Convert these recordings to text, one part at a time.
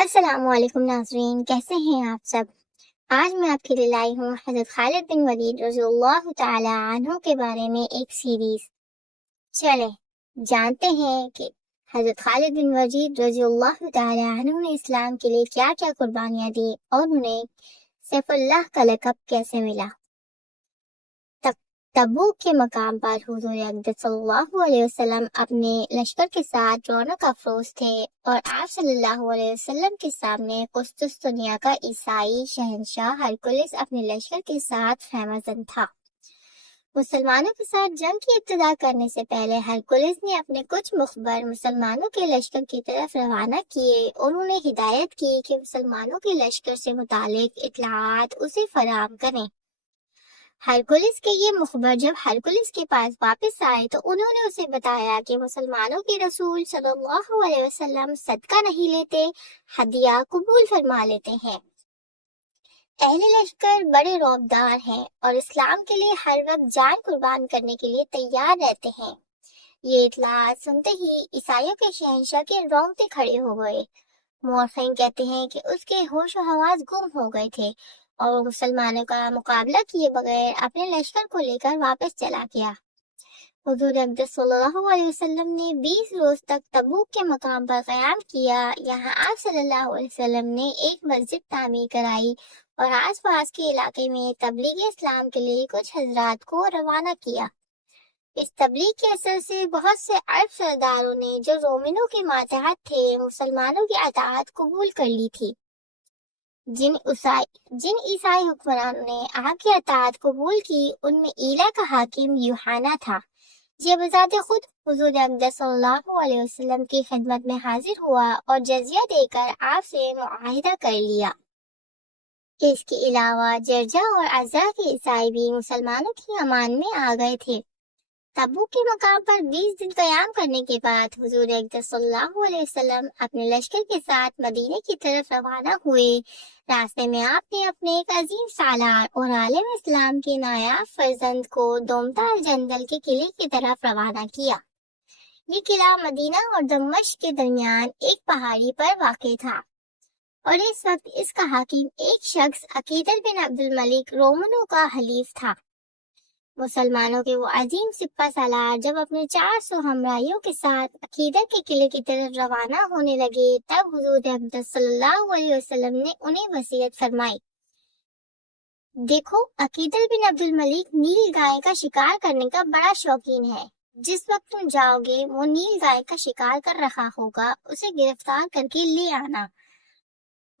السلام علیکم ناظرین، کیسے ہیں آپ سب؟ آج میں آپ کے لیے لائی ہوں حضرت خالد بن ولید رضی اللہ تعالی عنہ کے بارے میں ایک سیریز۔ چلیں جانتے ہیں کہ حضرت خالد بن ولید رضی اللہ تعالی عنہ نے اسلام کے لیے کیا کیا قربانیاں دی اور انہیں سیف اللہ کا لقب کیسے ملا۔ تبوک کے مقام پر حضور اقدس صلی اللہ علیہ وسلم اپنے لشکر کے ساتھ رونق افروز تھے، اور آپ صلی اللہ علیہ وسلم کے سامنے قسطنطنیہ کا عیسائی شہنشاہ ہرکلس اپنے لشکر کے ساتھ خیمہ زن تھا۔ مسلمانوں کے ساتھ جنگ کی ابتدا کرنے سے پہلے ہرکلس نے اپنے کچھ مخبر مسلمانوں کے لشکر کی طرف روانہ کیے اور انہیں ہدایت کی کہ مسلمانوں کے لشکر سے متعلق اطلاعات اسے فراہم کریں۔ ہرکلس کے یہ مخبر جب ہرکلس کے پاس واپس آئے تو انہوں نے اسے بتایا کہ مسلمانوں کے رسول صلی اللہ علیہ وسلم صدقہ نہیں لیتے، ہدیہ قبول فرما لیتے ہیں۔ اہل لشکر بڑے رعبدار ہیں اور اسلام کے لیے ہر وقت جان قربان کرنے کے لیے تیار رہتے ہیں۔ یہ اطلاعات سنتے ہی عیسائیوں کے شہنشاہ کے رونگٹے کھڑے ہو گئے۔ مورخین کہتے ہیں کہ اس کے ہوش و حواس گم ہو گئے تھے اور وہ مسلمانوں کا مقابلہ کیے بغیر اپنے لشکر کو لے کر واپس چلا گیا۔ حضور اقدس صلی اللہ علیہ وسلم نے 20 روز تک تبوک کے مقام پر قیام کیا۔ یہاں آپ صلی اللہ علیہ وسلم نے ایک مسجد تعمیر کرائی اور آس پاس کے علاقے میں تبلیغ اسلام کے لیے کچھ حضرات کو روانہ کیا۔ اس تبلیغ کے اثر سے بہت سے عرب سرداروں نے جو رومنوں کے ماتحت تھے مسلمانوں کی اطاعت قبول کر لی تھی۔ جن عیسائی حکمرانوں نے آپ کی اطاعت قبول کی ان میں ایلا کا حاکم یوحنا تھا۔ یہ بذات خود حضور اقدس صلی اللہ علیہ وسلم کی خدمت میں حاضر ہوا اور جزیہ دے کر آپ سے معاہدہ کر لیا۔ اس کے علاوہ جرجا اور عزا کے عیسائی بھی مسلمانوں کی امان میں آ گئے تھے۔ تبوک کے مقام پر 20 دن قیام کرنے کے بعد حضور اقدس صلی اللہ علیہ وسلم اپنے لشکر کے ساتھ مدینے کی طرف روانہ ہوئے۔ راستے میں آپ نے اپنے ایک عظیم سالار اور عالم اسلام کے نایاب فرزند کو دومتا الجندل کے قلعے کی طرف روانہ کیا۔ یہ قلعہ مدینہ اور دمشق کے درمیان ایک پہاڑی پر واقع تھا، اور اس وقت اس کا حاکم ایک شخص عقیدر بن عبد الملک رومنوں کا حلیف تھا۔ مسلمانوں کے وہ عظیم سپہ سالار جب اپنے 400 ہمراہیوں کے ساتھ عقیدر کے قلعے کی طرف روانہ ہونے لگے تب حضور اقدس صلی اللہ علیہ وسلم نے انہیں وصیت فرمائی، دیکھو عقیدر بن عبد الملک نیل گائے کا شکار کرنے کا بڑا شوقین ہے۔ جس وقت تم جاؤ گے وہ نیل گائے کا شکار کر رہا ہوگا، اسے گرفتار کر کے لے آنا۔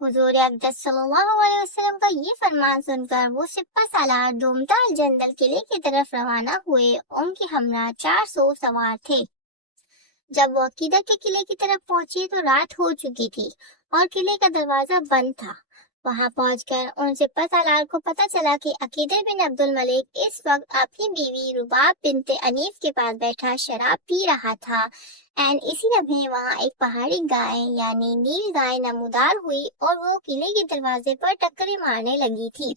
حضور اقدس صلی اللہ علیہ وسلم کا یہ فرمان سن کر وہ سپہ سالار دومتا الجندل قلعے کی طرف روانہ ہوئے۔ ان کے ہمراہ 400 سوار تھے۔ جب وہ عقیدہ کے قلعے کی طرف پہنچے تو رات ہو چکی تھی اور قلعے کا دروازہ بند تھا۔ وہاں پہنچ کر ان سپہ سالار کو پتہ چلا کہ عقیدہ بن عبد الملک اس وقت اپنی بیوی رباب بنت انیف کے پاس بیٹھا شراب پی رہا تھا۔ اسی لمحے وہاں ایک پہاڑی گائے یعنی نیل گائے نمودار ہوئی اور وہ قلعے کے دروازے پر ٹکریں مارنے لگی تھی۔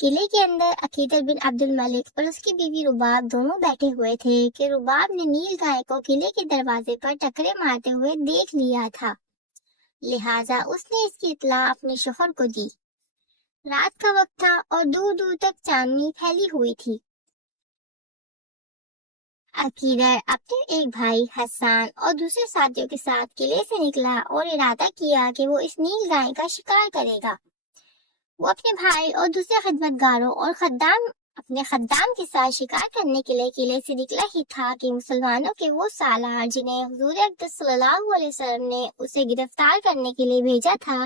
قلعے کے اندر عقیدہ بن عبد الملک اور اس کی بیوی رباب دونوں بیٹھے ہوئے تھے کہ رباب نے نیل گائے کو قلعے کے دروازے پر ٹکریں مارتے ہوئے دیکھ لیا تھا، لہٰذا اس نے اس کی اطلاع اپنے شوہر کو دی۔ رات کا وقت تھا اور دور دور تک چاندنی پھیلی ہوئی تھی۔ عقیدر اپنے ایک بھائی حسان اور دوسرے ساتھیوں کے ساتھ قلعے سے نکلا اور ارادہ کیا کہ وہ اس نیل گائے کا شکار کرے گا۔ وہ اپنے بھائی اور دوسرے خدمتگاروں اور اپنے خدام کے ساتھ شکار کرنے کے لیے قلعے سے نکلا ہی تھا کہ مسلمانوں کے وہ سالار جنہیں حضور اقدس صلی اللہ علیہ وسلم نے اسے گرفتار کرنے کے لیے بھیجا تھا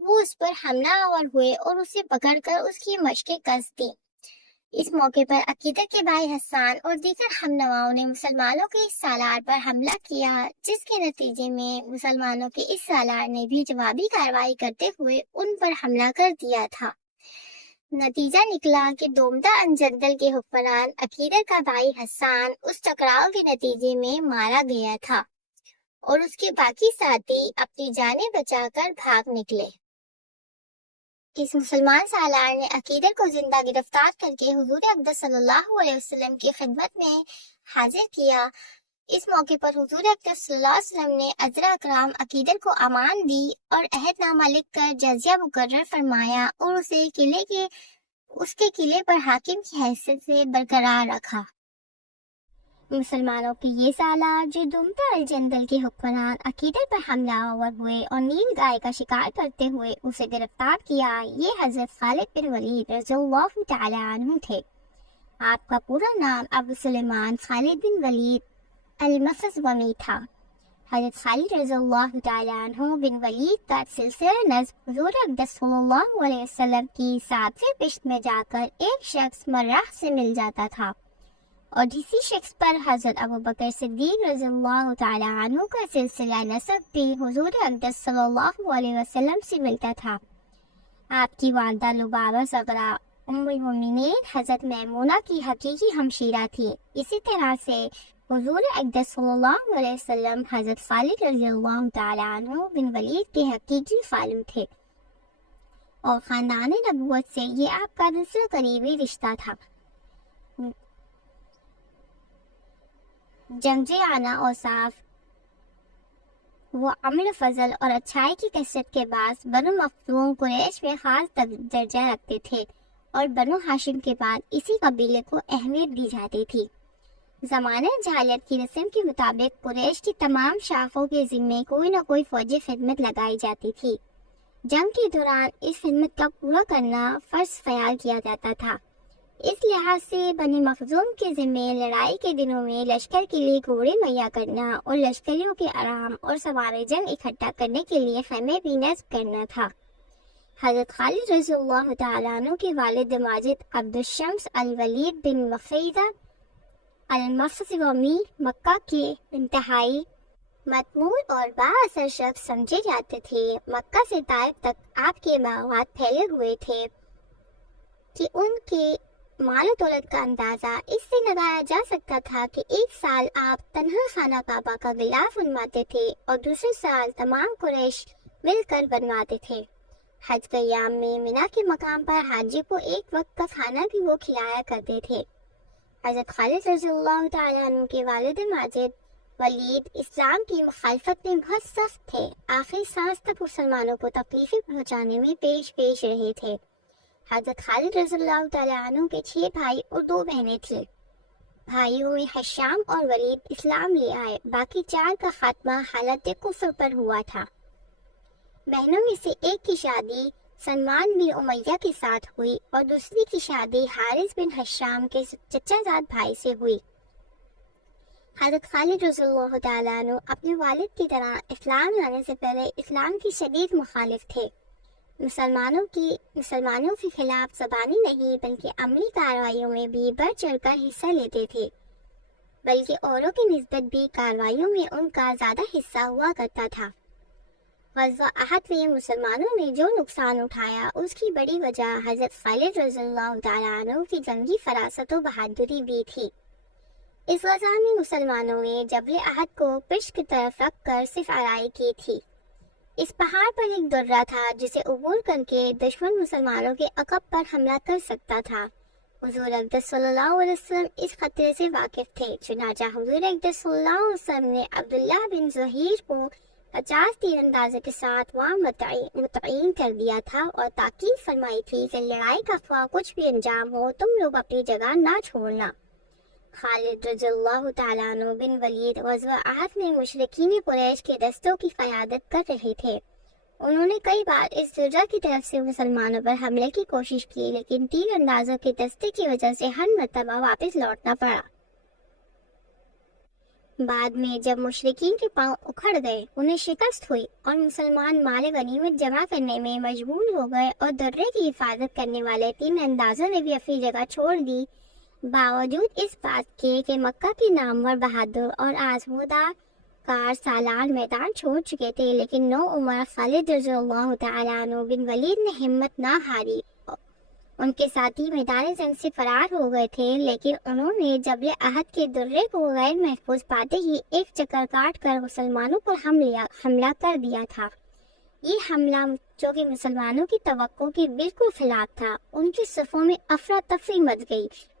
وہ اس پر حملہ آور ہوئے اور اسے پکڑ کر اس کی مشقیں کس دیں۔ اس موقع پر عقیدہ کے بھائی حسان اور دیگر ہم نواؤں نے مسلمانوں کے اس سالار پر حملہ کیا، جس کے نتیجے میں مسلمانوں کے اس سالار نے بھی جوابی کارروائی کرتے ہوئے ان پر حملہ کر دیا تھا۔ نتیجہ نکلا کہ دومتا الجندل کے حکمران عقیدہ کا بھائی حسان اس ٹکراؤ کے نتیجے میں مارا گیا تھا اور اس کے باقی ساتھی اپنی جانیں بچا کر بھاگ نکلے۔ اس مسلمان سالار نے عقیدہ کو زندہ گرفتار کر کے حضور اقدس صلی اللہ علیہ وسلم کی خدمت میں حاضر کیا اس موقع پر حضور اکرم صلی اللہ علیہ وسلم نے عذرا اکرام عقیدر کو امان دی اور عہد نامہ لکھ کر جزیہ مقرر فرمایا اور اس کے قلعے پر حاکم کی حیثیت سے برقرار رکھا۔ مسلمانوں کے یہ سالار جو دومتا الجندل کے حکمران عقیدر پر حملہ آور ہوئے اور نیل گائے کا شکار کرتے ہوئے اسے گرفتار کیا، یہ حضرت خالد بن ولید رضی اللہ تعالی عنہ تھے۔ آپ کا پورا نام ابو سلیمان خالد بن ولید المخزومی تھا۔ حضرت خالد رضی اللہ تعالی عنہ بن ولید کا سلسلہ نسب حضور اقدس صلی اللہ علیہ وسلم کی 7ویں پشت میں جا کر ایک شخص مرہ سے مل جاتا تھا اور اسی شخص پر حضرت ابو بکر صدیق رضی اللہ تعالی عنہ کا سلسلہ نسب بھی حضور اقدس صلی اللہ علیہ وسلم سے ملتا تھا۔ آپ کی والدہ لبابہ صغرا ام المؤمنین حضرت میمونہ کی حقیقی ہمشیرہ تھی۔ اسی طرح سے حضور اقدس صلی اللہ علیہ وسلم حضرت خالد رضی اللہ تعالی عنہ بن ولید کے حقیقی خالم تھے اور خاندان نبوت سے یہ آپ کا دوسرا قریبی رشتہ تھا۔ جنگجویانہ اوصاف وہ عمل فضل اور اچھائی کی کثرت کے باعث بنو مخزوم قریش میں خاص درجہ رکھتے تھے اور بنو ہاشم کے بعد اسی قبیلے کو اہمیت دی جاتی تھی۔ زمانہ جاہلیت کی رسم کے مطابق قریش کی تمام شاخوں کے ذمے کوئی نہ کوئی فوجی خدمت لگائی جاتی تھی۔ جنگ کے دوران اس خدمت کا پورا کرنا فرض خیال کیا جاتا تھا۔ اس لحاظ سے بنی مخزوم کے ذمے لڑائی کے دنوں میں لشکر کے لیے گھوڑے مہیا کرنا اور لشکریوں کے آرام اور سوار جنگ اکٹھا کرنے کے لیے خیمے بھی نصب کرنا تھا۔ حضرت خالد رضی اللہ تعالیٰ عنہ کے والد ماجد عبد الشمس الولید بن وقیدہ المخزومی مکہ کے انتہائی مطموع اور بااثر شخص سمجھے جاتے تھے۔ مکہ سے طائف تک آپ کے باغات پھیلے ہوئے تھے کہ ان کے مال و دولت کا اندازہ اس سے لگایا جا سکتا تھا کہ ایک سال آپ تنہا خانہ کعبہ کا غلاف بنواتے تھے اور دوسرے سال تمام قریش مل کر بنواتے تھے۔ حج کے ایام میں مینا کے مقام پر حاجی کو ایک وقت کا کھانا بھی وہ کھلایا کرتے تھے۔ حضرت خالد رضی اللہ تعالیٰ عنہ کے والد ماجد ولید اسلام کی مخالفت میں بہت سخت تھے۔ آخری سانس تک مسلمانوں کو تکلیفیں پہنچانے میں پیش رہے تھے۔ حضرت خالد رضی اللہ تعالیٰ عنہ کے 6 بھائی اور 2 بہنیں تھیں۔ بھائیوں میں حشام اور ولید اسلام لے آئے، باقی 4 کا خاتمہ حالت کفر پر ہوا تھا۔ بہنوں میں سے ایک کی شادی سلمان بن امیہ کے ساتھ ہوئی اور دوسری کی شادی حارث بن حشام کے چچا زاد بھائی سے ہوئی۔ حضرت خالد رضی اللہ تعالیٰ عنہ اپنے والد کی طرح اسلام لانے سے پہلے اسلام کی شدید مخالف تھے۔ مسلمانوں کے خلاف زبانی نہیں بلکہ عملی کارروائیوں میں بھی بڑھ چڑھ کر حصہ لیتے تھے، بلکہ اوروں کی نسبت بھی کارروائیوں میں ان کا زیادہ حصہ ہوا کرتا تھا۔ غزوہ احد میں مسلمانوں نے جو نقصان اٹھایا اس کی بڑی وجہ حضرت خالد رضی اللہ تعالیٰ عنہ کی جنگی فراست و بہادری بھی تھی۔ اس غزوہ میں مسلمانوں نے جبل احد کو پشت کی طرف رکھ کر صف آرائی کی تھی۔ اس پہاڑ پر ایک درہ تھا جسے عبور کر کے دشمن مسلمانوں کے عقب پر حملہ کر سکتا تھا۔ حضور اقدس صلی اللہ علیہ وسلم اس خطرے سے واقف تھے، چنانچہ حضور اقدس صلی اللہ علیہ وسلم نے عبداللہ بن زہیر کو 50 تیر اندازے کے ساتھ وہاں متعین کر دیا تھا اور تاکید فرمائی تھی کہ لڑائی کا خواہ کچھ بھی انجام ہو تم لوگ اپنی جگہ نہ چھوڑنا۔ خالد رضی اللہ تعالیٰ عنہ بن ولید غزوہ احد میں مشرکین قریش کے دستوں کی قیادت کر رہے تھے۔ انہوں نے کئی بار اس درہ کی طرف سے مسلمانوں پر حملے کی کوشش کی، لیکن تیر اندازوں کے دستے کی وجہ سے ہر مرتبہ واپس لوٹنا پڑا۔ بعد میں جب مشرکین کے پاؤں اکھڑ گئے، انہیں شکست ہوئی اور مسلمان مال غنیمت جمع کرنے میں مشغول ہو گئے اور درے کی حفاظت کرنے والے تین اندازوں نے بھی اپنی جگہ چھوڑ دی، باوجود اس بات کے کہ مکہ کے نامور بہادر اور آزمودہ کار سالار میدان چھوڑ چکے تھے، لیکن نو عمر خالد رضی اللہ تعالیٰ عنہ بن ولید نے ہمت نہ ہاری۔ ان کے ساتھی میدان جنگ سے فرار ہو گئے تھے، لیکن انہوں نے جبل احد کے درے کو غیر محفوظ پاتے ہی ایک چکر کاٹ کر مسلمانوں پر حملہ کر دیا تھا۔ یہ حملہ جو کہ مسلمانوں کی توقع کے بالکل خلاف تھا، ان کی صفوں میں افراتفری مچ گئی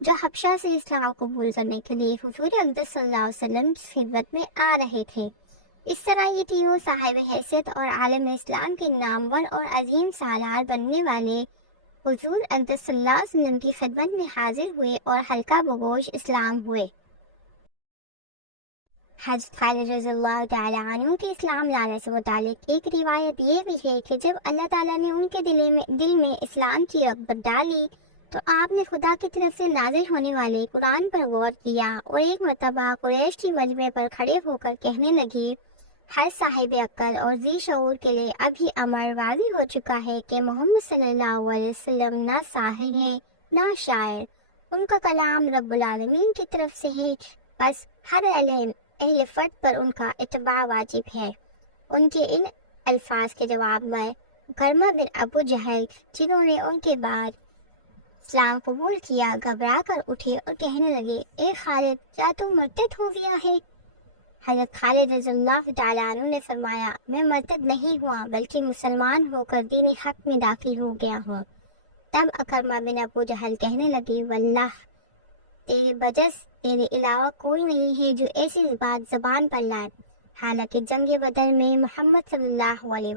جو حبشہ سے اسلام قبول کرنے کے لیے حضور اقدس صلی اللہ علیہ وسلم کی خدمت میں آ رہے تھے۔ اس طرح یہ تینوں صاحب حیثیت اور عالم اسلام کے نامور اور عظیم سالار بننے والے حضور اقدس صلی اللہ علیہ وسلم کی خدمت میں حاضر ہوئے اور حلقہ بگوش اسلام ہوئے۔ حضرت خالد رضی اللہ تعالیٰ عنہ کے اسلام لانے سے متعلق ایک روایت یہ بھی ہے کہ جب اللہ تعالیٰ نے ان کے دل میں اسلام کی رغبت ڈالی تو آپ نے خدا کی طرف سے نازل ہونے والے قرآن پر غور کیا اور ایک مرتبہ قریش کی مجمع پر کھڑے ہو کر کہنے لگے، ہر صاحب عقل اور ذی شعور کے لیے ابھی امر واضح ہو چکا ہے کہ محمد صلی اللہ علیہ وسلم نہ ساحر ہیں نہ شاعر، ان کا کلام رب العالمین کی طرف سے ہے، بس ہر اہل فرد پر ان کا اتباع واجب ہے۔ ان کے ان الفاظ کے جواب میں کرمہ بن ابو جہل، جنہوں نے ان کے بعد اسلام قبول کیا، گھبرا کر اٹھے اور کہنے لگے، اے خالد، کیا تم مرتد ہو گیا ہے؟ حضرت خالد رضی اللہ تعالیٰ عنہ نے فرمایا، میں مرتد نہیں ہوا بلکہ مسلمان ہو کر دین حق میں داخل ہو گیا ہوں۔ تب اکرمہ بن ابو جہل کہنے لگے، واللہ تیرے بجس تیرے علاوہ کوئی نہیں ہے جو ایسی بات زبان پر لائے۔ حالانکہ جنگ بدر میں محمد صلی اللہ علیہ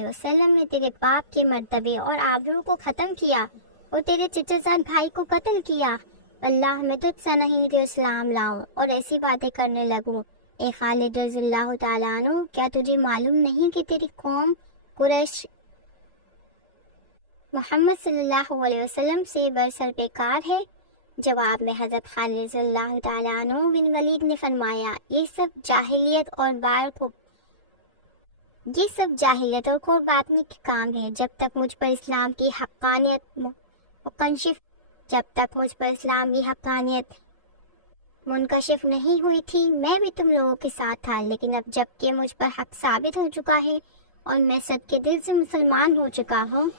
وسلم نے تیرے باپ کے مرتبے اور آبرو کو ختم کیا اور تیرے چچا زاد بھائی کو قتل کیا۔ اللہ میں تجھ سے نہیں کہ اسلام لاؤں اور ایسی باتیں کرنے لگوں۔ اے خالد رضی اللہ تعالیٰ عنہ، کیا تجھے معلوم نہیں کہ تیری قوم قریش محمد صلی اللہ علیہ وسلم سے برسر بیکار ہے؟ جواب میں حضرت خالد رضی اللہ تعالیٰ عنہ بن ولید نے فرمایا، یہ سب جاہلیت اور قرباتنی کے کام ہے۔ جب تک مجھ پر اسلام کی حقانیت منکشف نہیں ہوئی تھی، میں بھی تم لوگوں کے ساتھ تھا، لیکن اب جب کہ مجھ پر حق ثابت ہو چکا ہے اور میں صدقے دل سے مسلمان ہو چکا ہوں۔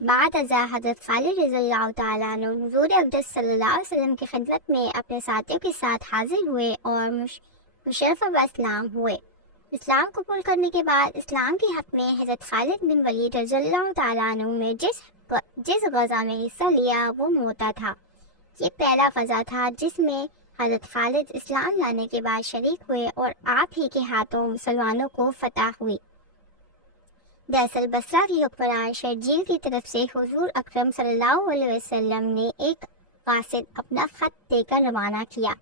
بعد ازاں حضرت خالد رضی اللہ تعالیٰ عنہ حضور اقدس صلی اللہ علیہ وسلم کی خدمت میں اپنے ساتھیوں کے ساتھ حاضر ہوئے اور مشرف اسلام ہوئے۔ اسلام قبول کرنے کے بعد اسلام کے حق میں حضرت خالد بن ولید رضی اللہ تعالیٰ عنہ نے جس غزہ میں حصہ لیا وہ موتا تھا۔ یہ پہلا غزہ تھا جس میں حضرت خالد اسلام لانے کے بعد شریک ہوئے اور آپ ہی کے ہاتھوں مسلمانوں کو فتح ہوئی۔ دراصل بصرہ کی حکمران شرجیل کی طرف سے حضور اکرم صلی اللہ علیہ وسلم نے ایک قاصد اپنا خط دے کر روانہ کیا۔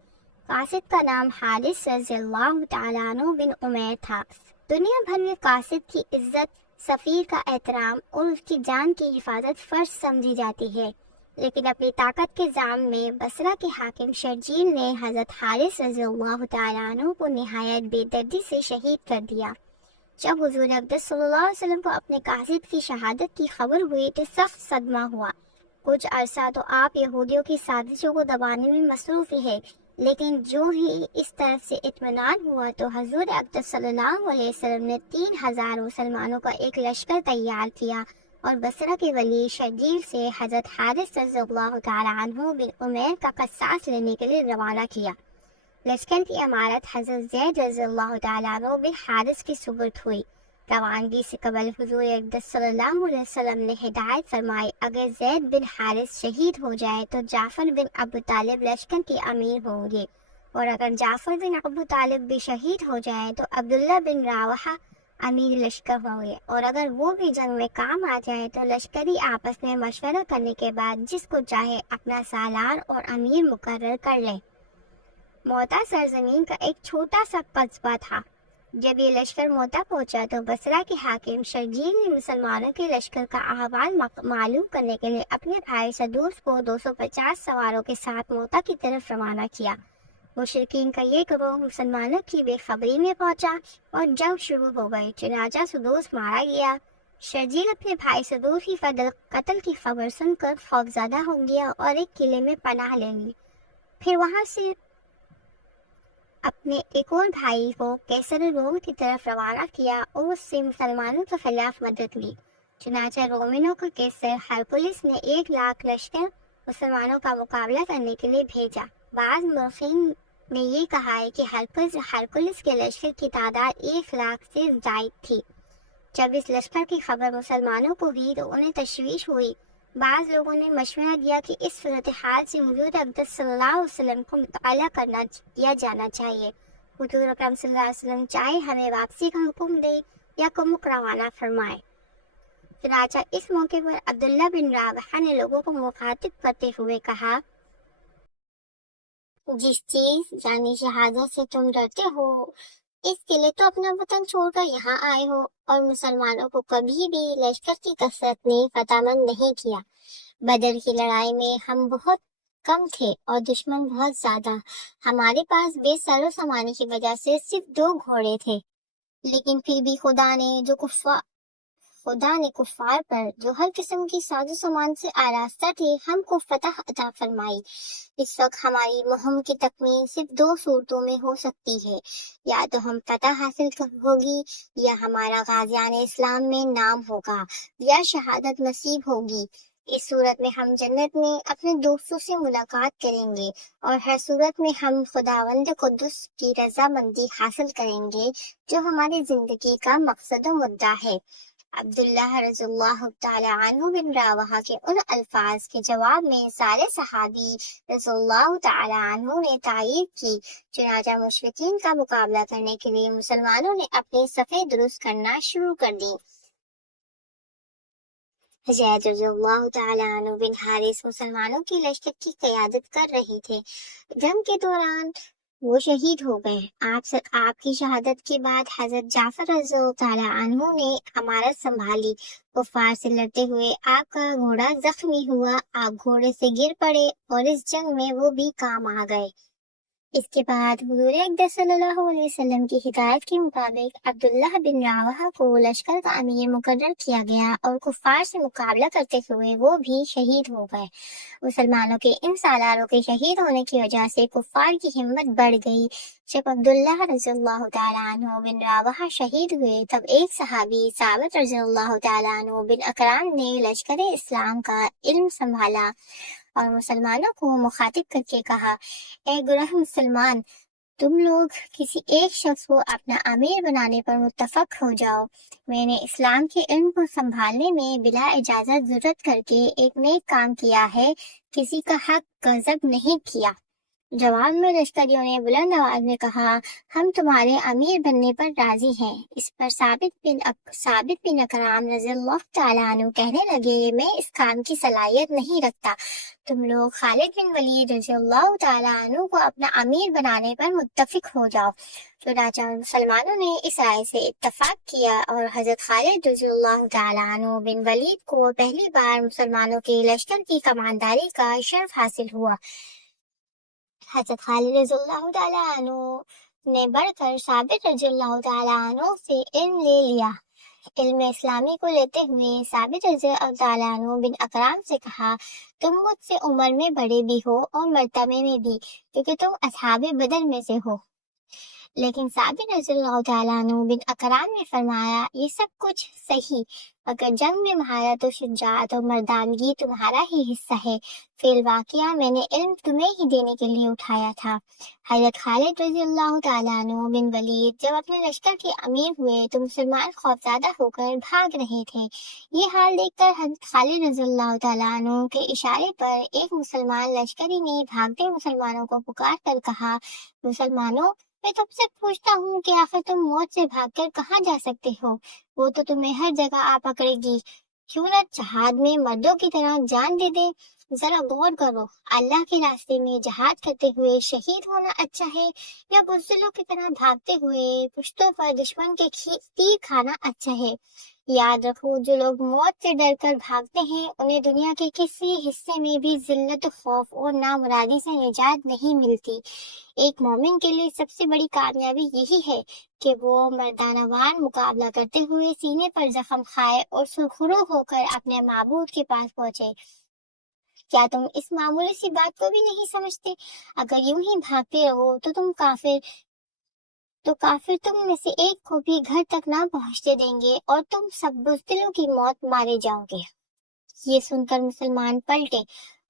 قاصد کا نام حارث رضی اللہ تعالیٰ عنہ بن عمیر تھا۔ دنیا بھر میں قاصد کی عزت، سفیر کا احترام اور اس کی جان کی حفاظت فرض سمجھی جاتی ہے، لیکن اپنی طاقت کے ذام میں بصرہ کے حاکم شرجیل نے حضرت حارث رضی اللہ تعالیٰ عنہ کو نہایت بے دردی سے شہید کر دیا۔ جب حضور اقدس صلی اللہ علیہ وسلم کو اپنے قاصد کی شہادت کی خبر ہوئی تو سخت صدمہ ہوا۔ کچھ عرصہ تو آپ یہودیوں کی سازشوں کو دبانے میں مصروف رہے، لیکن جو ہی اس طرف سے اطمینان ہوا تو حضور اقدس صلی اللہ علیہ وسلم نے 3000 مسلمانوں کا ایک لشکر تیار کیا اور بصرہ کے ولی شرجیل سے حضرت حارث رضی اللہ تعالیٰ عنہ بن عمیر کا قصاص لینے کے لیے روانہ کیا۔ لشکر کی امارت حضرت زید رضی اللہ تعالیٰ عنہ بن حارث کی سپرد ہوئی۔ روانگی سے قبل حضور اقدس صلی اللہ علیہ وسلم نے ہدایت فرمائی، اگر زید بن حارث شہید ہو جائے تو جعفر بن ابو طالب لشکر کے امیر ہوں گے، اور اگر جعفر بن ابو طالب بھی شہید ہو جائے تو عبداللہ بن رواحہ امیر لشکر ہوں گے، اور اگر وہ بھی جنگ میں کام آ جائے تو لشکری آپس میں مشورہ کرنے کے بعد جس کو چاہے اپنا سالار اور امیر مقرر کر لے۔ موتا سرزمین کا ایک چھوٹا سا قصبہ تھا۔ جب یہ لشکر موتا پہنچا تو بصرہ کے حاکم شرجیل نے مسلمانوں کے لشکر کا احوال معلوم کرنے کے لیے اپنے بھائی سدوس کو 250 سواروں کے ساتھ موتا کی طرف روانہ کیا۔ مشرکین کا یہ گروہ مسلمانوں کی بے خبری میں پہنچا اور جنگ شروع ہو گئی، چنانچہ سدوس مارا گیا۔ شرجیل اپنے بھائی سدوس کی قتل کی خبر سن کر خوفزدہ ہو گیا اور ایک قلعے میں پناہ لے لی۔ پھر وہاں سے اپنے ایک اور بھائی کو کیسر روم کی طرف روانہ کیا اور اس سے مسلمانوں کے خلاف مدد لی۔ چنانچہ رومنوں کا کیسر ہرکلس نے 1,00,000 لشکر مسلمانوں کا مقابلہ کرنے کے لیے بھیجا۔ بعض مورخین نے یہ کہا ہے کہ ہرکلس کے لشکر کی تعداد 1,00,000 سے زائد تھی۔ جب اس لشکر کی خبر مسلمانوں کو ہوئی تو انہیں تشویش ہوئی۔ بعض لوگوں نے مشورہ دیا کہ اس صورتحال سے حضور اقدس صلی اللہ علیہ وسلم کو مطالعہ کیا جانا چاہیے۔ حضور اکرم صلی اللہ علیہ وسلم چاہے ہمیں واپسی کا حکم دے یا کمک روانہ فرمائے۔ چنانچہ اس موقع پر عبداللہ بن رواحہ نے لوگوں کو مخاطب کرتے ہوئے کہا، جس چیز یعنی شہادت سے تم ڈرتے ہو اس کے لیے تو اپنا وطن چھوڑ کر یہاں آئے ہو، اور مسلمانوں کو کبھی بھی لشکر کی کثرت نے فتح مند نہیں کیا۔ بدر کی لڑائی میں ہم بہت کم تھے اور دشمن بہت زیادہ۔ ہمارے پاس بے سر و سامانی کی وجہ سے صرف 2 گھوڑے تھے، لیکن پھر بھی خدا نے کفار پر جو ہر قسم کی ساز و سامان سے آراستہ تھے ہم کو فتح عطا فرمائی۔ اس وقت ہماری مہم کی تکمیل صرف 2 صورتوں میں ہو سکتی ہے، یا تو ہم فتح حاصل ہوگی یا ہمارا غازیان اسلام میں نام ہوگا یا شہادت نصیب ہوگی۔ اس صورت میں ہم جنت میں اپنے دوستوں سے ملاقات کریں گے اور ہر صورت میں ہم خداوند قدس کی رضامندی حاصل کریں گے جو ہماری زندگی کا مقصد و مدعا ہے۔ عبداللہ رضی اللہ تعالی عنہ بن رواحہ کے ان الفاظ کے جواب میں سارے صحابی رضی اللہ تعالی عنہ نے تائید کی۔ چنانچہ مشرکین کا مقابلہ کرنے کے لیے مسلمانوں نے اپنی صفیں درست کرنا شروع کر دی۔ حضرت رضی اللہ تعالی عنہ بن حارث مسلمانوں کی لشکر کی قیادت کر رہے تھے۔ جنگ کے دوران وہ شہید ہو گئے۔ آپ کی شہادت کے بعد حضرت جعفر رضی اللہ تعالی عنہ نے امارت سنبھالی۔ کفار سے لڑتے ہوئے آپ کا گھوڑا زخمی ہوا، آپ گھوڑے سے گر پڑے اور اس جنگ میں وہ بھی کام آ گئے۔ اس کے بعد حضور اقدس صلی اللہ علیہ وسلم کی ہدایت کے مطابق عبداللہ بن رواحہ کو لشکر کا امیر مقرر کیا گیا اور کفار سے مقابلہ کرتے ہوئے وہ بھی شہید ہو گئے۔ مسلمانوں کے ان سالاروں کے شہید ہونے کی وجہ سے کفار کی ہمت بڑھ گئی۔ جب عبداللہ رضی اللہ تعالیٰ عنہ بن رواحہ شہید ہوئے تب ایک صحابی ثابت رضی اللہ تعالیٰ عنہ بن اکرام نے لشکر اسلام کا علم سنبھالا اور مسلمانوں کو مخاطب کر کے کہا، اے گروہ مسلمان، تم لوگ کسی ایک شخص کو اپنا امیر بنانے پر متفق ہو جاؤ۔ میں نے اسلام کے علم کو سنبھالنے میں بلا اجازت ضرورت کر کے ایک نیک کام کیا ہے، کسی کا حق غصب نہیں کیا۔ جواب میں لشکریوں نے بلند آواز میں کہا، ہم تمہارے امیر بننے پر راضی ہیں۔ اس پر ثابت بن اکرام رضی اللہ تعالیٰ عنہ کہنے لگے، میں اس کام کی صلاحیت نہیں رکھتا، تم لوگ خالد بن ولید رضی اللہ تعالیٰ عنہ کو اپنا امیر بنانے پر متفق ہو جاؤ۔ چنانچہ مسلمانوں نے اس رائے سے اتفاق کیا اور حضرت خالد رضی اللہ تعالیٰ عنہ بن ولید کو پہلی بار مسلمانوں کے لشکر کی کمانداری کا شرف حاصل ہوا۔ حضرت خالد رضی اللہ تعالیٰ عنہ نے بڑھ کر ثابت رضی اللہ تعالیٰ عنہ سے علم لے لیا۔ علم اسلامی کو لیتے ہوئے ثابت رضی اللہ تعالیٰ عنہ بن اکرام سے کہا، تم مجھ سے عمر میں بڑے بھی ہو اور مرتبے میں بھی، کیونکہ تم اصحاب بدر میں سے ہو۔ لیکن ثابت رضی اللہ تعالیٰ عنہ بن اکرام نے فرمایا، یہ سب کچھ صحیح، مگر جنگ میں مہارت و شجاعت اور مردانگی تمہارا ہی حصہ ہے۔ فی الواقعہ میں نے علم تمہیں ہی دینے کے لیے اٹھایا تھا۔ حضرت خالد رضی اللہ تعالیٰ عنہ بن ولید جب اپنے لشکر کے امیر ہوئے تو مسلمان خوفزدہ ہو کر بھاگ رہے تھے۔ یہ حال دیکھ کر حضرت خالد رضی اللہ تعالیٰ عنہ کے اشارے پر ایک مسلمان لشکری نے بھاگتے مسلمانوں کو پکار کر کہا، مسلمانوں، میں تم سے پوچھتا ہوں کہ آخر تم موت سے بھاگ کر کہاں جا سکتے ہو؟ وہ تو تمہیں ہر جگہ آ پکڑے گی۔ کیوں نہ جہاد میں مردوں کی طرح جان دے دے؟ ذرا غور کرو، اللہ کے راستے میں جہاد کرتے ہوئے شہید ہونا اچھا ہے یا بزدلوں کی طرح بھاگتے ہوئے پشتوں پر دشمن کے تیر کھانا اچھا ہے؟ یاد رکھو، جو لوگ موت سے ڈر کر بھاگتے ہیں انہیں دنیا کے کسی حصے میں بھی ذلت، خوف اور نامرادی سے نجات نہیں ملتی۔ ایک مومن کے لیے سب سے بڑی کامیابی یہی ہے کہ وہ مردانہ وار مقابلہ کرتے ہوئے سینے پر زخم کھائے اور سرخرو ہو کر اپنے معبود کے پاس پہنچے۔ کیا تم اس معمولی سی بات کو بھی نہیں سمجھتے؟ اگر یوں ہی بھاگتے رہو تو کافر تم میں سے ایک کو بھی گھر تک نہ پہنچتے دیں گے اور تم سب بزدلوں کی موت مارے جاؤ گے۔ یہ سن کر مسلمان پلٹے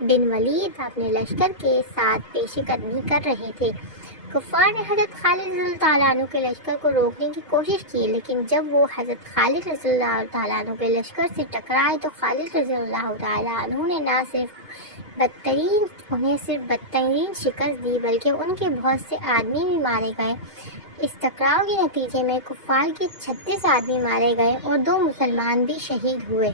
بن ولید اپنے لشکر کے ساتھ پیش قدمی کر رہے تھے۔ کفار نے حضرت خالد رضی اللہ تعالیٰ عنہ کے لشکر کو روکنے کی کوشش کی، لیکن جب وہ حضرت خالد رضی اللہ تعالیٰ عنہ کے لشکر سے ٹکرائے تو خالد رضی اللہ تعالیٰ عنہ نے نہ صرف بدترین شکست دی بلکہ ان کے بہت سے آدمی بھی مارے گئے۔ اس ٹکراؤ کے نتیجے میں کفار کے 36 آدمی مارے گئے اور 2 مسلمان بھی شہید ہوئے۔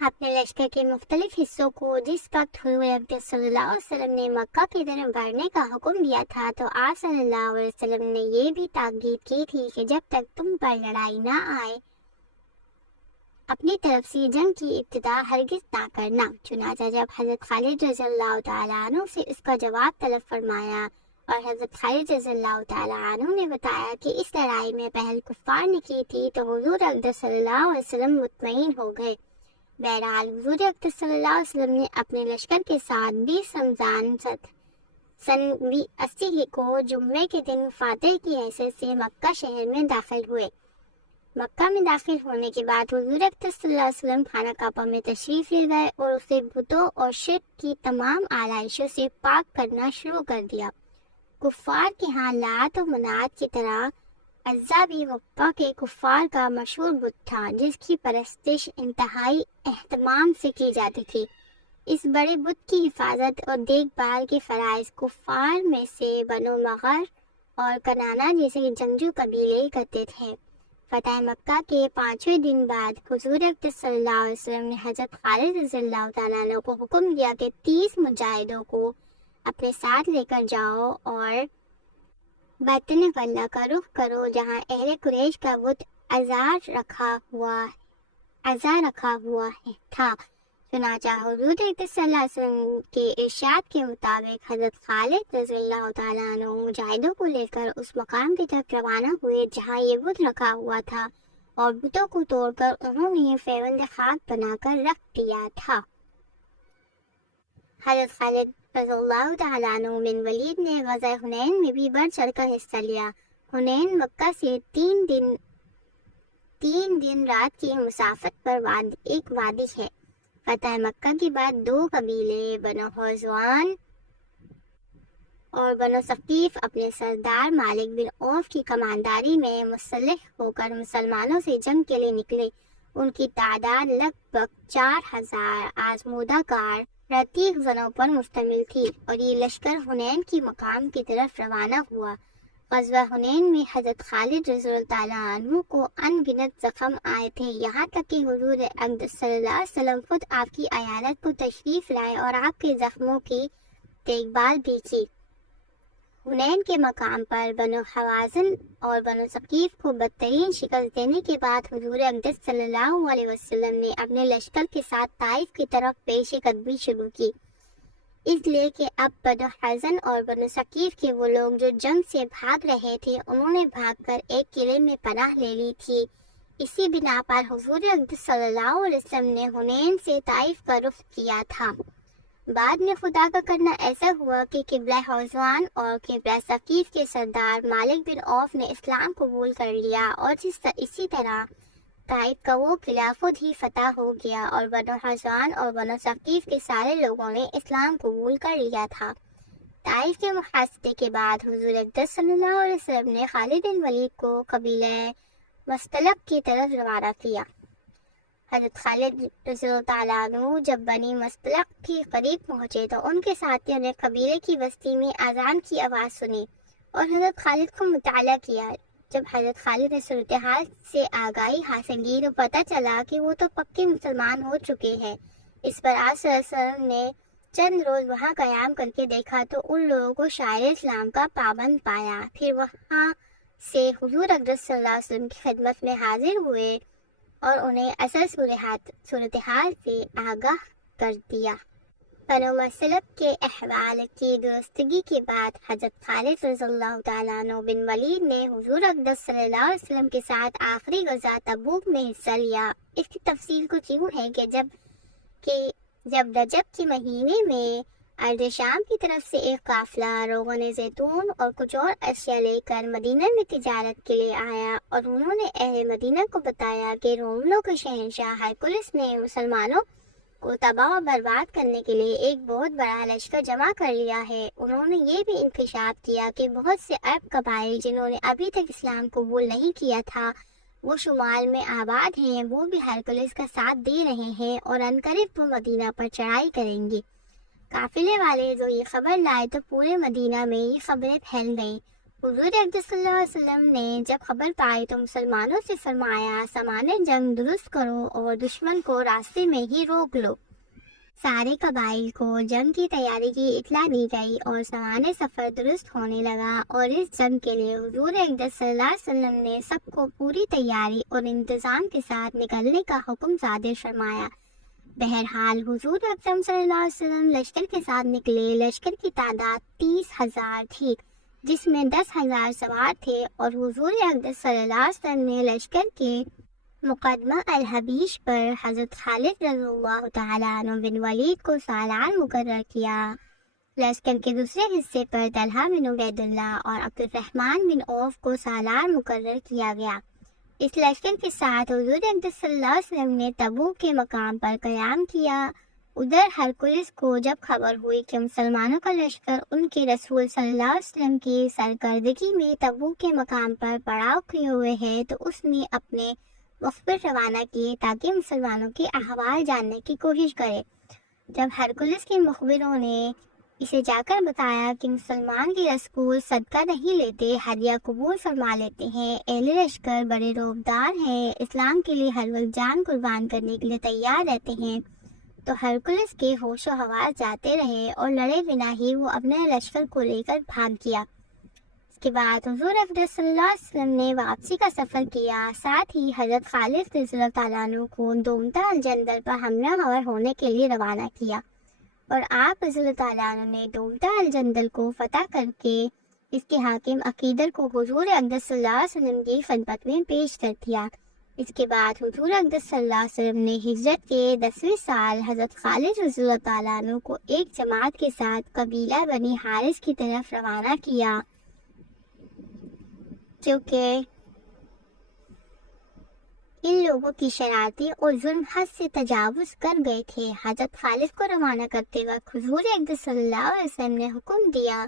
اپنے لشکر کے مختلف حصوں کو جس وقت حضور اقدس صلی اللہ علیہ وسلم نے مکہ کی طرف بڑھنے کا حکم دیا تھا تو آپ صلی اللہ علیہ وسلم نے یہ بھی تاکید کی تھی کہ جب تک تم پر لڑائی نہ آئے اپنی طرف سے جنگ کی ابتدا ہرگز نہ کرنا۔ چنانچہ جب حضرت خالد رضی اللہ تعالیٰ عنہ سے اس کا جواب طلب فرمایا اور حضرت خالد رضی اللہ تعالیٰ عنہ نے بتایا کہ اس لڑائی میں پہل کفار نے کی تھی تو حضور اقدس صلی اللہ علیہ وسلم مطمئن ہو گئے۔ بہرحال حضور اقدس صلی اللہ علیہ وسلم نے اپنے لشکر کے ساتھ 20 رمضان سن 80 کو جمعے کے دن فاتح کی حیثیت سے مکہ شہر میں داخل ہوئے۔ مکہ میں داخل ہونے کے بعد حضور اقدس صلی اللہ علیہ وسلم خانہ کعبہ میں تشریف لے گئے اور اسے بتوں اور شرک کی تمام آلائشوں سے پاک کرنا شروع کر دیا۔ کفار کے ہاں لات و منات کی طرح عزا بھی مکہ کے کفار کا مشہور بت تھا جس کی پرستش انتہائی اہتمام سے کی جاتی تھی۔ اس بڑے بت کی حفاظت اور دیکھ بھال کے فرائض کفار میں سے بنو مغر اور کنانا جیسے جنگجو قبیلے کرتے تھے۔ فتح مکہ کے 5ویں دن بعد حضور اقدس صلی اللہ علیہ وسلم نے حضرت خالد رضی اللہ تعالیٰ عنہ کو حکم دیا کہ 30 مجاہدوں کو اپنے ساتھ لے کر جاؤ اور بیت اللہ کا رخ کرو جہاں اہل قریش کا بت عزا رکھا ہوا تھا۔ چنانچہ حضور اقدس صلی اللہ علیہ وسلم کے ارشاد کے مطابق حضرت خالد رضی اللہ تعالیٰ عنہ مجاہدوں کو لے کر اس مقام کی طرف روانہ ہوئے جہاں یہ بت رکھا ہوا تھا اور بتوں کو توڑ کر انہوں نے پیوند خاک بنا کر رکھ دیا تھا۔ حضرت خالد رضی اللہ تعالیٰ عنہ بن ولید نے غزوہ حنین میں بھی بڑھ چڑھ کر حصہ لیا۔ حنین مکہ سے 3 دن رات کی مسافت پر ایک وادی ہے۔ فتح مکہ کے بعد 2 قبیلے بنو حزوان اور بنو ثقیف اپنے سردار مالک بن عوف کی کمانداری میں مسلح ہو کر مسلمانوں سے جنگ کے لیے نکلے۔ ان کی تعداد لگ بھگ 4000 آزمودہ کار رتیق زنوں پر مشتمل تھی اور یہ لشکر حنین کی مقام کی طرف روانہ ہوا۔ غزوہ حنین میں حضرت خالد رضی اللہ تعالیٰ عنہ کو ان گنت زخم آئے تھے، یہاں تک کہ حضور اقدس صلی اللہ علیہ وسلم خود آپ کی عیادت کو تشریف لائے اور آپ کے زخموں کی دیکھ بھال بھی کی۔ حنین کے مقام پر بنو حوازن اور بنو ثقیف کو بدترین شکست دینے کے بعد حضور اقدس صلی اللہ علیہ وسلم نے اپنے لشکر کے ساتھ طائف کی طرف پیش قدمی شروع کی، اس لیے کہ اب بنو حوازن اور بنو ثقیف کے وہ لوگ جو جنگ سے بھاگ رہے تھے انہوں نے بھاگ کر ایک قلعے میں پناہ لے لی تھی۔ اسی بنا پر حضور اقدس صلی اللہ علیہ وسلم نے حنین سے طائف کا رخ کیا تھا۔ بعد میں خدا کا کرنا ایسا ہوا کہ قبلہ حوزوان اور قبلہ ثقیف کے سردار مالک بن عوف نے اسلام قبول کر لیا اور اسی طرح طائف کا وہ قلعہ خود ہی فتح ہو گیا اور بنو حوزوان اور بنو ثقیف کے سارے لوگوں نے اسلام قبول کر لیا تھا۔ طائف کے محاصرے کے بعد حضور اقدس صلی اللہ علیہ وسلم نے خالد بن ولید کو قبیلہ مستلق کی طرف روانہ کیا۔ حضرت خالد رضی اللہ تعالیٰ عنہ جب بنی مستلق کے قریب پہنچے تو ان کے ساتھیوں نے قبیلے کی بستی میں اذان کی آواز سنی اور حضرت خالد کو مطالعہ کیا۔ جب حضرت خالد نے صورتحال سے آگاہی حاصل کی تو پتہ چلا کہ وہ تو پکے مسلمان ہو چکے ہیں۔ اس پر آپ صلی اللہ علیہ وسلم نے چند روز وہاں قیام کر کے دیکھا تو ان لوگوں کو شاعر اسلام کا پابند پایا۔ پھر وہاں سے حضور اقدس صلی اللہ علیہ وسلم کی خدمت میں حاضر ہوئے اور انہیں اصل صورتحال سے آگاہ کر دیا۔ بنو مستلق کے احوال کی درستگی کے بعد حضرت خالد رضی اللہ تعالیٰ عنہ بن ولید نے حضور اقدس صلی اللہ علیہ وسلم کے ساتھ آخری غزوہ تبوک میں حصہ لیا۔ اس کی تفصیل کچھ یوں ہے کہ جب رجب کے مہینے میں ارض شام کی طرف سے ایک قافلہ روغن زیتون اور کچھ اور اشیاء لے کر مدینہ میں تجارت کے لیے آیا اور انہوں نے اہل مدینہ کو بتایا کہ رومنوں کے شہنشاہ ہرکلس نے مسلمانوں کو تباہ و برباد کرنے کے لیے ایک بہت بڑا لشکر جمع کر لیا ہے۔ انہوں نے یہ بھی انکشاف کیا کہ بہت سے عرب قبائل جنہوں نے ابھی تک اسلام قبول نہیں کیا تھا، وہ شمال میں آباد ہیں، وہ بھی ہرکلس کا ساتھ دے رہے ہیں اور عنقریب وہ مدینہ پر چڑھائی کریں گے۔ قافلے والے جو یہ خبر لائے تو پورے مدینہ میں یہ خبریں پھیل گئیں۔ حضور اقدس صلی اللہ علیہ وسلم نے جب خبر پائی تو مسلمانوں سے فرمایا، سامان جنگ درست کرو اور دشمن کو راستے میں ہی روک لو۔ سارے قبائل کو جنگ کی تیاری کی اطلاع دی گئی اور سامان سفر درست ہونے لگا، اور اس جنگ کے لیے حضور اقدس صلی اللہ علیہ وسلم نے سب کو پوری تیاری اور انتظام کے ساتھ نکلنے کا حکم صادر فرمایا۔ بہرحال حضور اکرم صلی اللہ علیہ وسلم لشکر کے ساتھ نکلے۔ لشکر کی تعداد 30,000 تھی، جس میں 10,000 سوار تھے، اور حضور اقدس صلی اللہ علیہ وسلم نے لشکر کے مقدمہ الحبیش پر حضرت خالد رضی اللہ تعالیٰ عنہ بن ولید کو سالار مقرر کیا۔ لشکر کے دوسرے حصے پر طلحہ بن عبید اللہ اور عبد الرحمن بن عوف کو سالار مقرر کیا گیا۔ اس لشکر کے ساتھ حضور اقدس صلی اللہ علیہ وسلم نے تبوک کے مقام پر قیام کیا۔ ادھر ہرکلس کو جب خبر ہوئی کہ مسلمانوں کا لشکر ان کے رسول صلی اللہ علیہ وسلم کی سرکردگی میں تبوک کے مقام پر پڑاؤ کیے ہوئے ہے، تو اس نے اپنے مخبر روانہ کیے تاکہ مسلمانوں کے احوال جاننے کی کوشش کرے۔ جب ہرکلس کے مخبروں نے اسے جا کر بتایا کہ مسلمان کے رسول صدقہ نہیں لیتے، ہدیہ قبول فرما لیتے ہیں، اہل لشکر بڑے روبدار ہیں، اسلام کے لیے ہر وقت جان قربان کرنے کے لیے تیار رہتے ہیں، تو ہرکلس کے ہوش و حواس جاتے رہے اور لڑے بنا ہی وہ اپنے لشکر کو لے کر بھاگ گیا۔ اس کے بعد حضور اقدس صلی اللہ علیہ وسلم نے واپسی کا سفر کیا، ساتھ ہی حضرت خالد رضی اللہ تعالیٰ عنہ کو دومتا الجندل پر حملہ آور ہونے کے لیے روانہ کیا، اور آپ رضی اللہ تعالیٰ عنہ نے دومتا الجندل کو فتح کر کے اس کے حاکم عقیدر کو حضور اقدس صلی اللہ علیہ وسلم کی خدمت میں پیش کر دیا۔ اس کے بعد حضور اقدس صلی اللہ علیہ وسلم نے ہجرت کے 10ویں سال حضرت خالد رضی اللہ تعالیٰ عنہ کو ایک جماعت کے ساتھ قبیلہ بنی حارث کی طرف روانہ کیا، کیونکہ ان لوگوں کی شرارتیں اور ظلم حد سے تجاوز کر گئے تھے۔ حضرت خالد کو روانہ کرتے وقت حضور اقدس صلی اللہ علیہ وسلم نے حکم دیا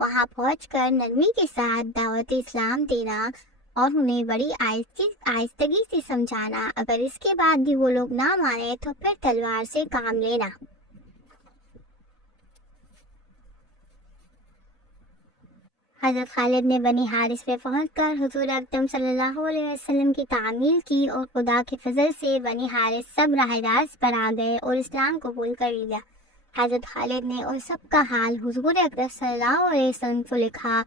وہاں پہنچ کر نرمی کے ساتھ دعوت اسلام دینا اور انہیں بڑی آہستگی سے سمجھانا، اگر اس کے بعد بھی وہ لوگ نہ مانے تو پھر تلوار سے کام لینا۔ حضرت خالد نے بنی حارث میں پہنچ کر حضور اکرم صلی اللہ علیہ وسلم کی تعمیل کی، اور خدا کے فضل سے بنی حارث سب راہ راست پر آ گئے اور اسلام قبول کر لیا۔ حضرت خالد نے اور سب کا حال حضور اکرم صلی اللہ علیہ وسلم کو لکھا۔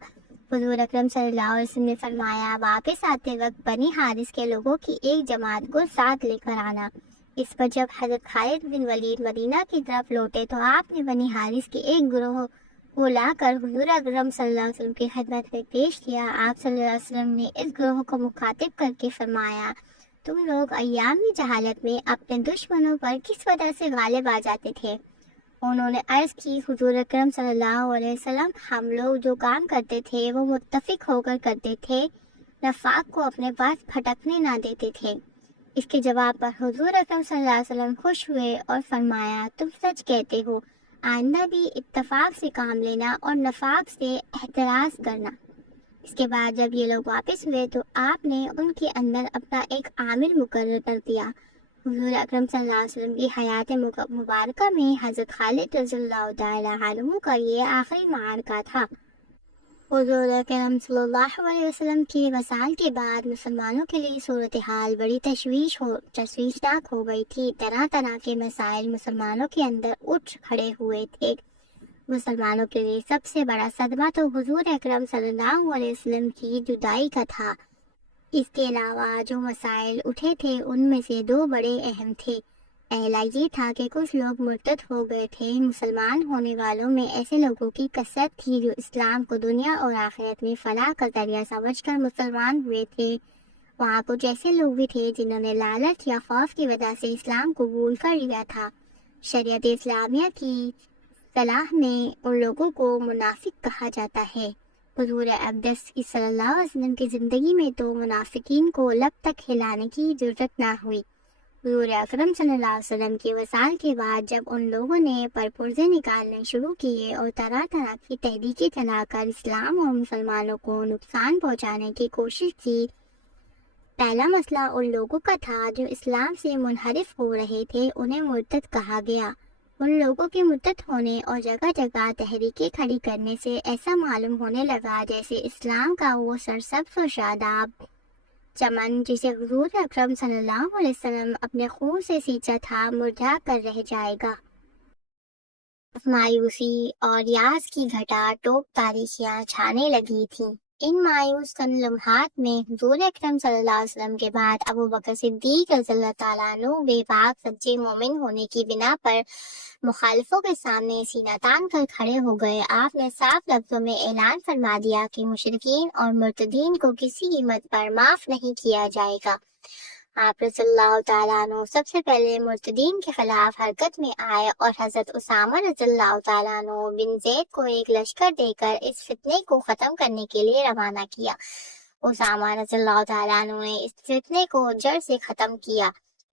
حضور اکرم صلی اللہ علیہ وسلم نے فرمایا، واپس آتے وقت بنی حارث کے لوگوں کی ایک جماعت کو ساتھ لے کر آنا۔ اس پر جب حضرت خالد بن ولید مدینہ کی طرف لوٹے تو آپ نے بنی حارث کے ایک گروہ کو لا کر حضور اکرم صلی اللہ علیہ وسلم کی خدمت میں پیش کیا۔ آپ صلی اللہ علیہ وسلم نے اس گروہ کو مخاطب کر کے فرمایا، تم لوگ ایامی جہالت میں اپنے دشمنوں پر کس وجہ سے غالب آ جاتے تھے؟ انہوں نے عرض کی، حضور اکرم صلی اللہ علیہ وسلم، ہم لوگ جو کام کرتے تھے وہ متفق ہو کر کرتے تھے، نفاق کو اپنے پاس پھٹکنے نہ دیتے تھے۔ اس کے جواب پر حضور اکرم صلی اللہ علیہ وسلم خوش ہوئے اور فرمایا، تم سچ کہتے ہو، آئندہ بھی اتفاق سے کام لینا اور نفاق سے احتراز کرنا۔ اس کے بعد جب یہ لوگ واپس ہوئے تو آپ نے ان کے اندر اپنا ایک عامل مقرر کر دیا۔ حضور اکرم صلی اللہ علیہ وسلم کی حیات مبارکہ میں حضرت خالد رضی اللہ تعالیٰ عنہ کا یہ آخری معرکہ تھا۔ حضور اکرم صلی اللہ علیہ وسلم کے وصال کے بعد مسلمانوں کے لیے صورتحال بڑی تشویشناک ہو گئی تھی۔ طرح طرح کے مسائل مسلمانوں کے اندر اٹھ کھڑے ہوئے تھے۔ مسلمانوں کے لیے سب سے بڑا صدمہ تو حضور اکرم صلی اللہ علیہ وسلم کی جدائی کا تھا۔ اس کے علاوہ جو مسائل اٹھے تھے ان میں سے دو بڑے اہم تھے۔ پہلا یہ تھا کہ کچھ لوگ مرتد ہو گئے تھے۔ مسلمان ہونے والوں میں ایسے لوگوں کی کثرت تھی جو اسلام کو دنیا اور آخرت میں فلاح کا ذریعہ سمجھ کر مسلمان ہوئے تھے۔ وہاں کچھ ایسے لوگ بھی تھے جنہوں نے لالچ یا خوف کی وجہ سے اسلام قبول کر لیا تھا۔ شریعت اسلامیہ کی اصطلاح میں ان لوگوں کو منافق کہا جاتا ہے۔ حضور اقدس صلی اللہ علیہ وسلم کی زندگی میں تو منافقین کو لب تک ہلانے کی ضرورت نہ ہوئی۔ حضور اکرم صلی اللہ علیہ وسلم کی وصال کے بعد جب ان لوگوں نے پرپرزے نکالنے شروع کیے اور طرح طرح کی تحریکیں چلا کر اسلام اور مسلمانوں کو نقصان پہنچانے کی کوشش کی، پہلا مسئلہ ان لوگوں کا تھا جو اسلام سے منحرف ہو رہے تھے، انہیں مرتد کہا گیا۔ ان لوگوں کے مرتد ہونے اور جگہ جگہ تحریکیں کھڑی کرنے سے ایسا معلوم ہونے لگا جیسے اسلام کا وہ سرسبز و شاداب چمن جسے حضور اکرم صلی اللہ علیہ وسلم اپنے خون سے سینچا تھا مرجھا کر رہ جائے گا۔ مایوسی اور یاس کی گھٹا ٹوپ تاریخیاں چھانے لگی تھیں۔ ان مایوس کن لمحات میں حضور اکرم صلی اللہ علیہ وسلم کے بعد ابو بکر صدیق رضی اللہ تعالیٰ عنہ بے باک سچے مومن ہونے کی بنا پر مخالفوں کے سامنے سینہ تان کر کھڑے ہو گئے۔ آپ نے صاف لفظوں میں اعلان فرما دیا کہ مشرکین اور مرتدین کو کسی قیمت پر معاف نہیں کیا جائے گا۔ آپ رضی اللہ تعالیٰ عنہ سب سے پہلے مرتدین کے خلاف حرکت میں آئے اور حضرت اسامہ رضی اللہ تعالیٰ عنہ بن زید کو ایک لشکر دے کر اس فتنے کو ختم کرنے کے لیے روانہ کیا۔ اسامہ رضی اللہ تعالیٰ عنہ نے اس فتنے کو جڑ سے ختم کیا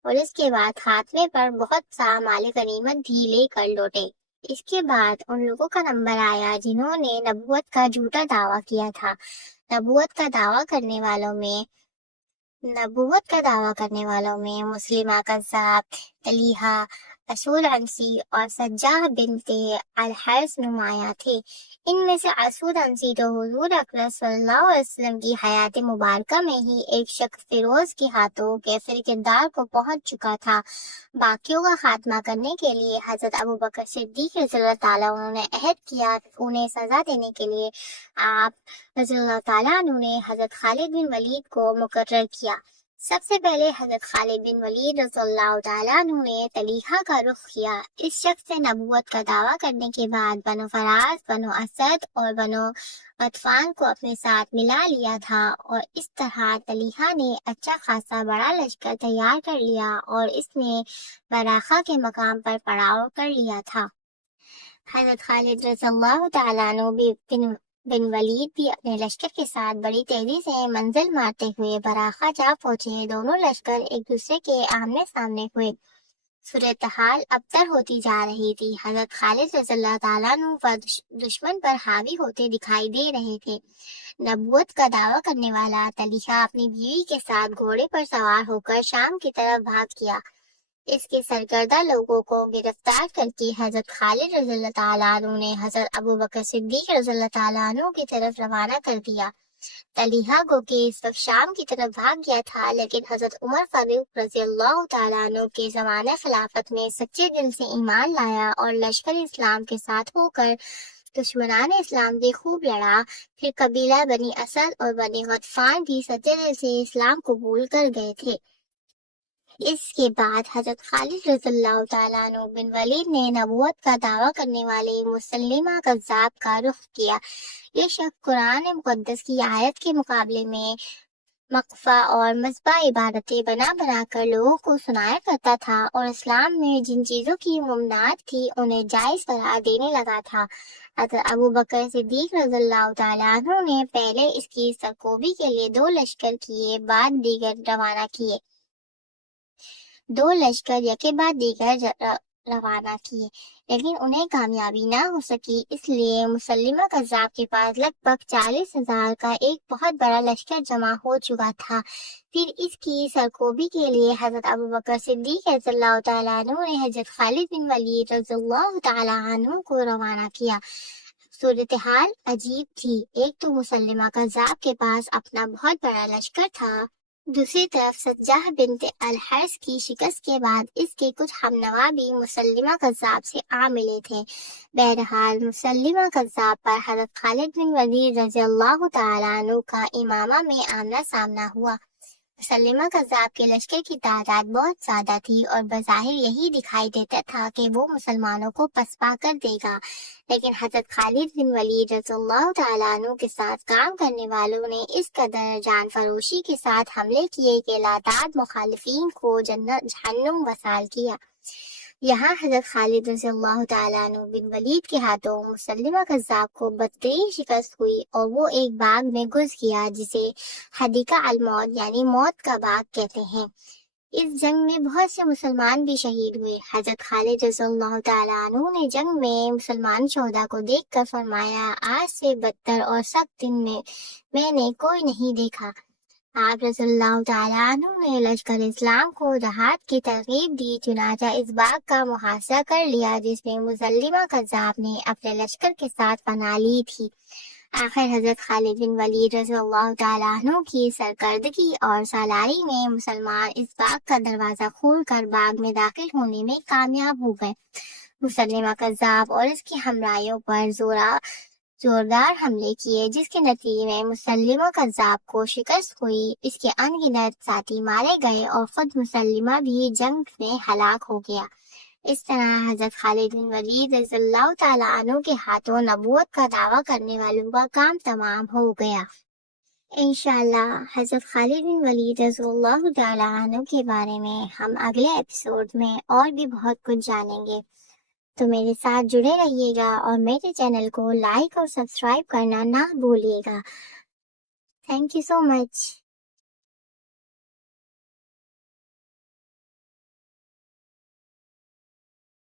اور اس کے بعد خاتمے پر بہت سا مال غنیمت بھی لے کر لوٹے۔ اس کے بعد ان لوگوں کا نمبر آیا جنہوں نے نبوت کا جھوٹا دعویٰ کیا تھا۔ نبوت کا دعویٰ کرنے والوں میں مسلمہ کذاب، طلیحہ، اسود عنسی اور سجاہ بنت الحارث نمایاں تھے۔ ان میں سے اسود عنسی تو حضور اکرم صلی اللہ علیہ وسلم کی حیات مبارکہ میں ہی ایک شخص فیروز کے ہاتھوں کیفر کردار کو پہنچ چکا تھا۔ باقیوں کا خاتمہ کرنے کے لیے حضرت ابو بکر صدیق رضی اللہ تعالیٰ عنہ نے عہد کیا کہ انہیں سزا دینے کے لیے آپ رضی اللہ تعالیٰ عنہ نے حضرت خالد بن ولید کو مقرر کیا۔ سب سے پہلے حضرت خالد بن ولید رضی اللہ تعالیٰ عنہ نے طلیحہ کا رخ کیا۔ اس شخص نے نبوت کا دعویٰ کرنے کے بعد بنو فراز، بنو اسد اور بنو غطفان کو اپنے ساتھ ملا لیا تھا، اور اس طرح طلیحہ نے اچھا خاصا بڑا لشکر تیار کر لیا اور اس نے براخا کے مقام پر پڑاؤ کر لیا تھا۔ حضرت خالد رضی اللہ تعالیٰ عنہ بن ولید بھی اپنے لشکر کے ساتھ بڑی تیزی سے منزل مارتے ہوئے براخا جا پہنچے۔ دونوں لشکر ایک دوسرے کے آمنے سامنے ہوئے۔ صورتحال ابتر ہوتی جا رہی تھی۔ حضرت خالد رضی اللہ تعالیٰ عنہ دشمن پر حاوی ہوتے دکھائی دے رہے تھے۔ نبوت کا دعویٰ کرنے والا طلیحہ اپنی بیوی کے ساتھ گھوڑے پر سوار ہو کر شام کی طرف بھاگ گیا۔ اس کے سرکردہ لوگوں کو گرفتار کر کے حضرت خالد رضی اللہ تعالیٰ عنہ نے حضرت ابو بکر صدیق رضی اللہ تعالیٰ عنہ کی طرف روانہ کر دیا۔ طلیحہ کو کہ اس وقت شام کی طرف بھاگ گیا تھا، لیکن حضرت عمر فاروق رضی اللہ تعالیٰ عنہ کے زمانہ خلافت میں سچے دل سے ایمان لایا اور لشکر اسلام کے ساتھ ہو کر دشمنان اسلام سے خوب لڑا۔ پھر قبیلہ بنی اسد اور بنی غطفان بھی سچے دل سے اسلام قبول کر گئے تھے۔ اس کے بعد حضرت خالد رضی اللہ تعالیٰ عنہ بن ولید نے نبوت کا دعویٰ کرنے والے مسلمہ کذاب کا رخ کیا۔ یہ شخص قرآن مقدس کی آیت کے مقابلے میں مقفع اور مذبح عبادتیں بنا بنا کر لوگوں کو سنایا کرتا تھا اور اسلام میں جن چیزوں کی ممنوعات تھی انہیں جائز قرار دینے لگا تھا۔ حضرت ابو بکر صدیق رضی اللہ تعالیٰ عنہ نے پہلے اس کی سرکوبی کے لیے 2 لشکر کیے، بعد دیگر روانہ کیے۔ 2 لشکر یکے بعد دیگر روانہ کیے، لیکن انہیں کامیابی نہ ہو سکی۔ اس لیے مسلمہ کذاب کے پاس لگ بھگ 40,000 کا ایک بہت بڑا لشکر جمع ہو چکا تھا۔ پھر اس کی سرکوبی کے لیے حضرت ابو بکر صدیق رضی اللہ تعالیٰ عنہ نے حضرت خالد بن ولید رضی اللہ تعالیٰ عنہ کو روانہ کیا۔ صورتحال عجیب تھی۔ ایک تو مسلمہ کذاب کے پاس اپنا بہت بڑا لشکر تھا، دوسری طرف سجاہ بنت الحارث کی شکست کے بعد اس کے کچھ ہم نوا بھی مسلمہ کذاب سے آ ملے تھے۔ بہرحال مسلمہ کذاب پر حضرت خالد بن ولید رضی اللہ تعالیٰ عنہ کا امامہ میں آمنا سامنا ہوا۔ مسلمہ کذاب کے لشکر کی تعداد بہت زیادہ تھی اور بظاہر یہی دکھائی دیتا تھا کہ وہ مسلمانوں کو پسپا کر دے گا، لیکن حضرت خالد بن ولید رضی اللہ تعالیٰ عنہ کے ساتھ کام کرنے والوں نے اس قدر جان فروشی کے ساتھ حملے کیے کہ لاتعداد مخالفین کو جہنم وصال کیا۔ یہاں حضرت خالد رضی اللہ تعالیٰ عنہ بن ولید کے ہاتھوں مسلمہ کذاب کو بدترین شکست ہوئی اور وہ ایک باغ میں گھس گیا جسے حدیقہ الموت یعنی موت کا باغ کہتے ہیں۔ اس جنگ میں بہت سے مسلمان بھی شہید ہوئے۔ حضرت خالد رضی اللہ تعالیٰ عنہ نے جنگ میں مسلمان شہداء کو دیکھ کر فرمایا، آج سے بدتر اور سخت دن میں نے کوئی نہیں دیکھا۔ آپ رضی اللہ تعالیٰ عنہ نے لشکر اسلام کو جہاد کی ترغیب دی، چنانچہ اس باغ کا محاصرہ کر لیا جس میں مسلمہ کذاب نے اپنے لشکر کے ساتھ پناہ لی تھی۔ آخر حضرت خالد بن ولید رضی اللہ تعالیٰ عنہ کی سرکردگی اور سالاری میں مسلمان اس باغ کا دروازہ کھول کر باغ میں داخل ہونے میں کامیاب ہو گئے۔ مسلمہ کذاب اور اس کی ہمراہیوں پر زوردار حملے کیے، جس کے نتیجے میں مسلمہ کذاب کو شکست ہوئی، اس کے ان گنت ساتھی مارے گئے اور خود مسلمہ بھی جنگ میں ہلاک ہو گیا۔ اس طرح حضرت خالد بن ولید رضی اللہ تعالیٰ عنہ کے ہاتھوں نبوت کا دعویٰ کرنے والوں کا کام تمام ہو گیا۔ انشاءاللہ حضرت خالد بن ولید رضی اللہ تعالیٰ عنہ کے بارے میں ہم اگلے ایپیسوڈ میں اور بھی بہت کچھ جانیں گے، تو میرے ساتھ جڑے رہیے گا اور میرے چینل کو لائک اور سبسکرائب کرنا نہ بھولیے گا۔ Thank you so much.